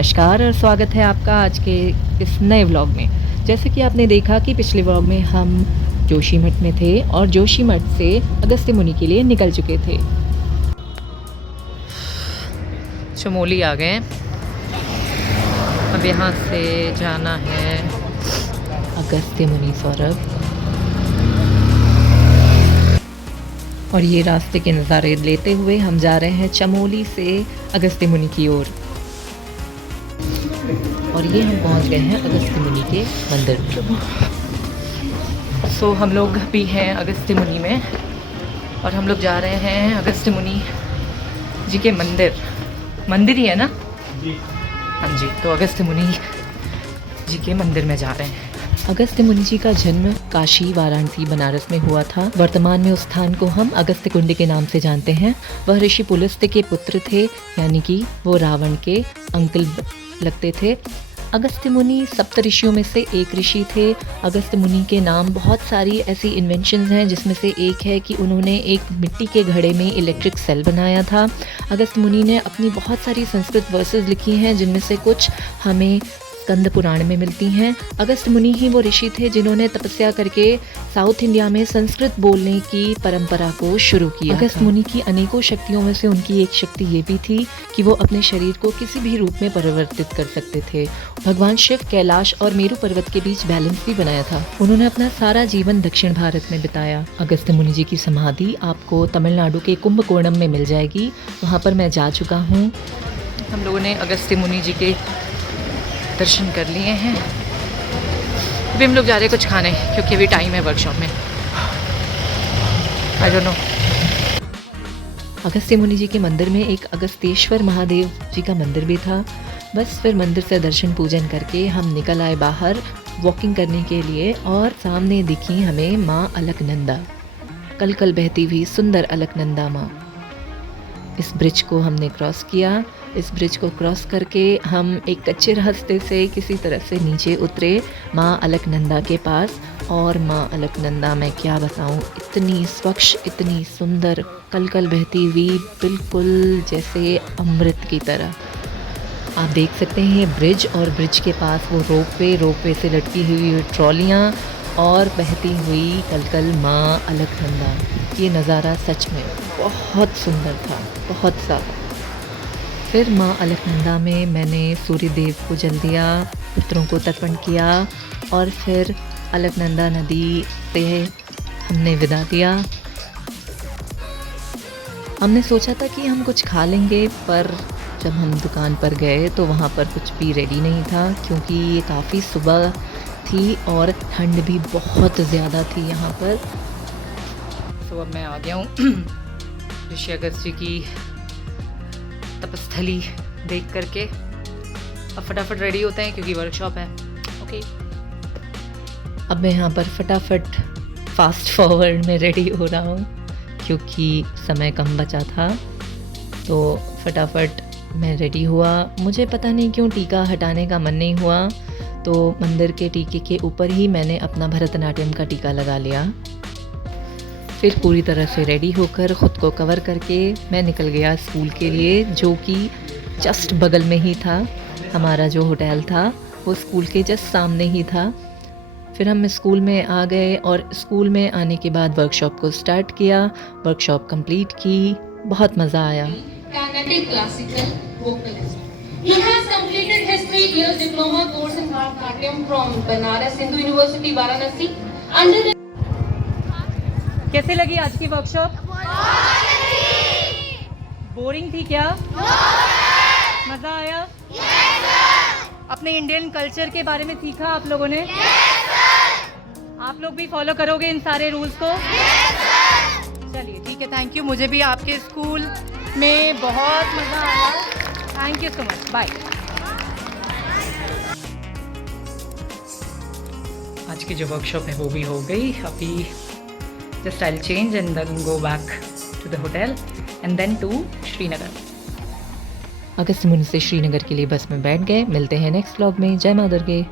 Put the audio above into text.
नमस्कार और स्वागत है आपका आज के इस नए व्लॉग में। जैसे कि आपने देखा कि पिछले व्लॉग में हम जोशीमठ में थे और जोशीमठ से अगस्त्य मुनि के लिए निकल चुके थे। चमोली आ गए। अब यहाँ से जाना है अगस्त्य मुनि सौरभ। और ये रास्ते के नज़ारे लेते हुए हम जा रहे हैं चमोली से अगस्त्य मुनि की ओर। और ये हम पहुंच गए हैं अगस्त्य मुनि के मंदिर में। हम लोग भी हैं अगस्त्य मुनि में और हम लोग जा रहे हैं अगस्त्य मुनि जी के मंदिर ही है ना जी। हाँ जी, तो अगस्त्य मुनि जी के मंदिर में जा रहे हैं। अगस्त्य मुनि जी का जन्म काशी, वाराणसी, बनारस में हुआ था। वर्तमान में उस स्थान को हम अगस्त्य कुंड के नाम से जानते हैं। वह ऋषि पुलस्त्य के पुत्र थे, यानी कि वो रावण के अंकल लगते थे। अगस्त्य मुनि सप्त ऋषियों में से एक ऋषि थे। अगस्त्य मुनि के नाम बहुत सारी ऐसी इन्वेंशंस हैं, जिसमें से एक है कि उन्होंने एक मिट्टी के घड़े में इलेक्ट्रिक सेल बनाया था। अगस्त्य मुनि ने अपनी बहुत सारी संस्कृत वर्सेस लिखी हैं, जिनमें से कुछ हमें स्कंद पुराण में मिलती हैं। अगस्त्य मुनि ही वो ऋषि थे जिन्होंने तपस्या करके साउथ इंडिया में संस्कृत बोलने की परंपरा को शुरू किया। अगस्त्य मुनि की अनेकों शक्तियों में से उनकी एक शक्ति ये भी थी कि वो अपने शरीर को किसी भी रूप में परिवर्तित कर सकते थे। भगवान शिव कैलाश और मेरू पर्वत के बीच बैलेंस भी बनाया था। उन्होंने अपना सारा जीवन दक्षिण भारत में बिताया। अगस्त्य मुनि जी की समाधि आपको तमिलनाडु के कुंभकोणम में मिल जाएगी। वहाँ पर मैं जा चुका हूँ। हम लोगों ने अगस्त्य मुनि जी के दर्शन कर लिए हैं। अभी हम लोग जा रहे हैं कुछ खाने, क्योंकि अभी टाइम है वर्कशॉप में। I don't know. अगस्त्य मुनि जी के मंदिर में एक अगस्तेश्वर महादेव जी का मंदिर भी था। बस फिर मंदिर से दर्शन पूजन करके हम निकल आए बाहर वॉकिंग करने के लिए। और सामने दिखी हमें माँ अलकनंदा, कल कल बहती हुई सुंदर अलकनंदा माँ। इस ब्रिज को हमने क्रॉस किया। इस ब्रिज को क्रॉस करके हम एक कच्चे रास्ते से किसी तरह से नीचे उतरे माँ अलकनंदा के पास। और माँ अलकनंदा मैं क्या बताऊँ, इतनी स्वच्छ, इतनी सुंदर, कल कल बहती हुई, बिल्कुल जैसे अमृत की तरह। आप देख सकते हैं ये ब्रिज, और ब्रिज के पास वो रोपवे से लटकी हुई ट्रॉलियाँ और बहती हुई कल माँ अलकनंदा। ये नज़ारा सच में बहुत सुंदर था, बहुत ज़्यादा। फिर माँ अलकनंदा में मैंने सूर्य देव को जल दिया, पुत्रों को तर्पण किया और फिर अलकनंदा नदी से हमने विदा दिया। हमने सोचा था कि हम कुछ खा लेंगे, पर जब हम दुकान पर गए तो वहाँ पर कुछ भी रेडी नहीं था, क्योंकि ये काफ़ी सुबह थी और ठंड भी बहुत ज़्यादा थी यहाँ पर। तो अब मैं आ गया हूँ ऋषि अगस्त्य की तपस्थली देख करके। अब फटाफट रेडी होते हैं क्योंकि वर्कशॉप है। ओके, अब मैं यहाँ पर फटाफट फास्ट फॉरवर्ड में रेडी हो रहा हूँ, क्योंकि समय कम बचा था। तो फटाफट मैं रेडी हुआ। मुझे पता नहीं क्यों टीका हटाने का मन नहीं हुआ, तो मंदिर के टीके के ऊपर ही मैंने अपना भरतनाट्यम का टीका लगा लिया। फिर पूरी तरह से रेडी होकर ख़ुद को कवर करके मैं निकल गया स्कूल के लिए, जो कि जस्ट बगल में ही था। हमारा जो होटल था वो स्कूल के जस्ट सामने ही था। फिर हम स्कूल में आ गए और स्कूल में आने के बाद वर्कशॉप को स्टार्ट किया। वर्कशॉप कंप्लीट की, बहुत मज़ा आया। He has completed his 3 years diploma course in Bharatanatyam from Banaras Hindu University, Varanasi. Under the कैसे लगी आज की वर्कशॉप? बोरिंग थी क्या? मज़ा आया? अपने इंडियन कल्चर के बारे में सीखा आप लोगों ने? आप लोग भी फॉलो करोगे इन सारे रूल्स को? चलिए ठीक है, थैंक यू। मुझे भी आपके स्कूल में बहुत मज़ा आया। Thank you so much, bye. आज की जो वर्कशॉप है वो भी हो गई। अभी just I'll change and then go back to the hotel and then to Srinagar. Agastya मुनि से श्रीनगर के लिए बस में बैठ गए। मिलते हैं नेक्स्ट व्लॉग में। जय मां दुर्गे।